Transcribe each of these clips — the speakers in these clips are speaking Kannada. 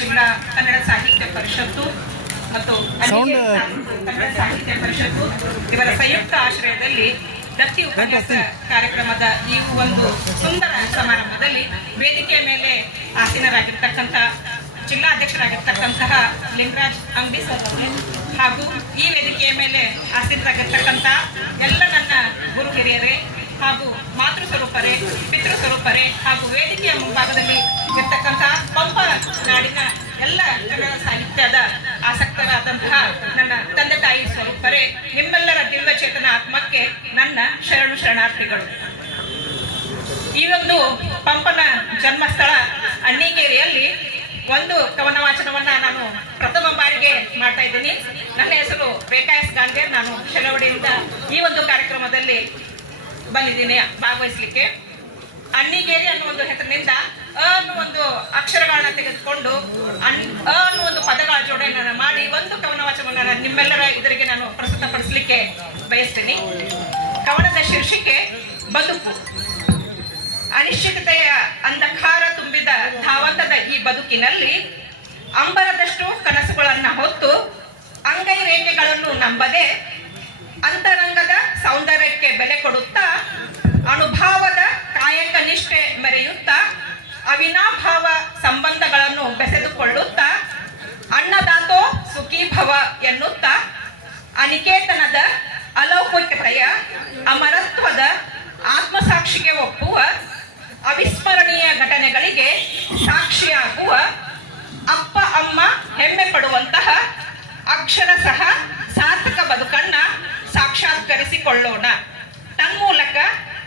ಜಿಲ್ಲಾ ಕನ್ನಡ ಸಾಹಿತ್ಯ ಪರಿಷತ್ತು ಮತ್ತು ಕನ್ನಡ ಸಾಹಿತ್ಯ ಪರಿಷತ್ತು ಇವರ ಸಂಯುಕ್ತ ಆಶ್ರಯದಲ್ಲಿ ದತ್ತಿ ಉಪನ್ಯಾಸ ಕಾರ್ಯಕ್ರಮದ ಈ ಒಂದು ಸುಂದರ ಸಮಾರಂಭದಲ್ಲಿ ವೇದಿಕೆಯ ಮೇಲೆ ಆಸೀನರಾಗಿರ್ತಕ್ಕಂಥ ಜಿಲ್ಲಾಧ್ಯಕ್ಷರಾಗಿರ್ತಕ್ಕಂತಹ ಲಿಂಗರಾಜ್ ಅಂಗಡಿ ಸರ್ ಹಾಗೂ ಈ ವೇದಿಕೆಯ ಮೇಲೆ ಆಸೀನರಾಗಿರ್ತಕ್ಕಂಥ ಎಲ್ಲ ನನ್ನ ಗುರು ಹಿರಿಯರೇ ಹಾಗೂ ಮಾತೃ ಸ್ವರೂಪರೇ ಪಿತೃ ಸ್ವರೂಪರೇ ಹಾಗೂ ವೇದಿಕೆಯ ಮುಂಭಾಗದಲ್ಲಿ ಇರ್ತಕ್ಕಂತಹ ಪಂಪ ನಾಡಿನ ಎಲ್ಲ ಕನ್ನಡ ಸಾಹಿತ್ಯದ ಆಸಕ್ತರಾದಂತಹ ನನ್ನ ತಂದೆ ತಾಯಿ ಸ್ವರೂಪರೇ, ನಿಮ್ಮೆಲ್ಲರ ದಿವ್ಯಚೇತನ ಆತ್ಮಕ್ಕೆ ನನ್ನ ಶರಣಾರ್ಥಿಗಳು. ಈ ಒಂದು ಪಂಪನ ಜನ್ಮಸ್ಥಳ ಅಣ್ಣಿಗೇರಿಯಲ್ಲಿ ಒಂದು ಕವನ ವಾಚನವನ್ನ ನಾನು ಪ್ರಥಮ ಬಾರಿಗೆ ಮಾಡ್ತಾ ಇದ್ದೀನಿ. ನನ್ನ ಹೆಸರು ರೇಖಾ ಎಸ್ ಗಾಂಗೇರ್. ನಾನು ಶೆಲವಡಿಯಿಂದ ಈ ಒಂದು ಕಾರ್ಯಕ್ರಮದಲ್ಲಿ ಬಂದಿದ್ದೀನಿ ಭಾಗವಹಿಸಲಿಕ್ಕೆ. ಅಣ್ಣಿಗೇರಿ ಅನ್ನೋ ಒಂದು ಹೆಸರಿನಿಂದ ಅನ್ನೋ ಒಂದು ಅಕ್ಷರಗಳನ್ನ ತೆಗೆದುಕೊಂಡು ಅನ್ನೋ ಒಂದು ಪದಗಳ ಜೋಡಣೆಯನ್ನು ಮಾಡಿ ಒಂದು ಕವನ ವಾಚನವನ್ನ ನಿಮ್ಮೆಲ್ಲರ ಎದುರಿಗೆ ನಾನು ಪ್ರಸ್ತುತಪಡಿಸಲಿಕ್ಕೆ ಬಯಸ್ತೀನಿ. ಕವನದ ಶೀರ್ಷಿಕೆ ಬದುಕು. ಅನಿಶ್ಚಿತತೆಯ ಅಂಧಕಾರ ತುಂಬಿದ ಧಾವಂತದ ಈ ಬದುಕಿನಲ್ಲಿ ಅಂಬರದಷ್ಟು ಕನಸುಗಳನ್ನ ಹೊತ್ತು ಅಂಗೈ ರೇಖೆಗಳನ್ನು ನಂಬದೆ ಅಂತರಂಗದ ಸೌಂದರ್ಯಕ್ಕೆ ಬೆಲೆ ಕೊಡುತ್ತಾ ಅನುಭಾವದ ಕಾಯಕ ನಿಷ್ಠೆ ಮೆರೆಯುತ್ತಾ ಅವಿನಾಭಾವ ಸಂಬಂಧಗಳನ್ನು ಬೆಸೆದುಕೊಳ್ಳುತ್ತಾ ಅನ್ನದಾತೋ ಸುಖೀಭವ ಎನ್ನುತ್ತಾ ಅನಿಕೇತನದ ಅಲೌಕಿಕತೆಯ ಅಮರತ್ವದ ಆತ್ಮಸಾಕ್ಷಿಗೆ ಒಪ್ಪುವ ಅವಿಸ್ಮರಣೀಯ ಘಟನೆಗಳಿಗೆ ಸಾಕ್ಷಿಯಾಗುವ ಅಪ್ಪ ಅಮ್ಮ ಹೆಮ್ಮೆ ಪಡುವಂತಹ ಅಕ್ಷರಶಃ ಸಾರ್ಥಕ ಬದುಕನ್ನ ಸಾಕ್ಷಾತ್ಕರಿಸಿಕೊಳ್ಳೋಣ. ತನ್ಮೂಲಕ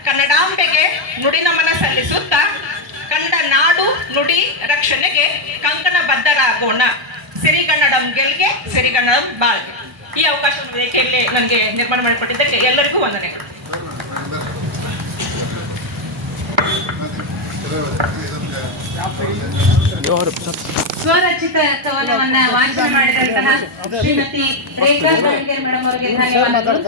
ಕನ್ನಡಾಂಬೆಗೆ ನುಡಿನಮನ ಸಲ್ಲಿಸುತ್ತಾ ಕಂಡ ನಾಡು ನುಡಿ ರಕ್ಷಣೆಗೆ ಕಂಕಣಬದ್ಧರಾಗೋಣ. ಸಿರಿಗನ್ನಡಂ ಗೆಲ್ಗೆ, ಸಿರಿಗನ್ನಡಂ ಬಾಳ್ಗೆ. ಈ ಅವಕಾಶವನ್ನು ವೇದಿಕೆಯಲ್ಲಿ ನನಗೆ ನಿರ್ಮಾಣ ಮಾಡಿಕೊಟ್ಟಿದ್ದಕ್ಕೆ ಎಲ್ಲರಿಗೂ ವಂದನೆಗಳು. ಸ್ವರಚಿತ ಕವನವನ್ನ ವಾಚನ ಮಾಡಿದಂತಹ ಶ್ರೀಮತಿ ರೇಖಾ ಗಾಂಗೇರ್ ಮೇಡಮ್ ಅವರಿಗೆ ಧನ್ಯವಾದಗಳು.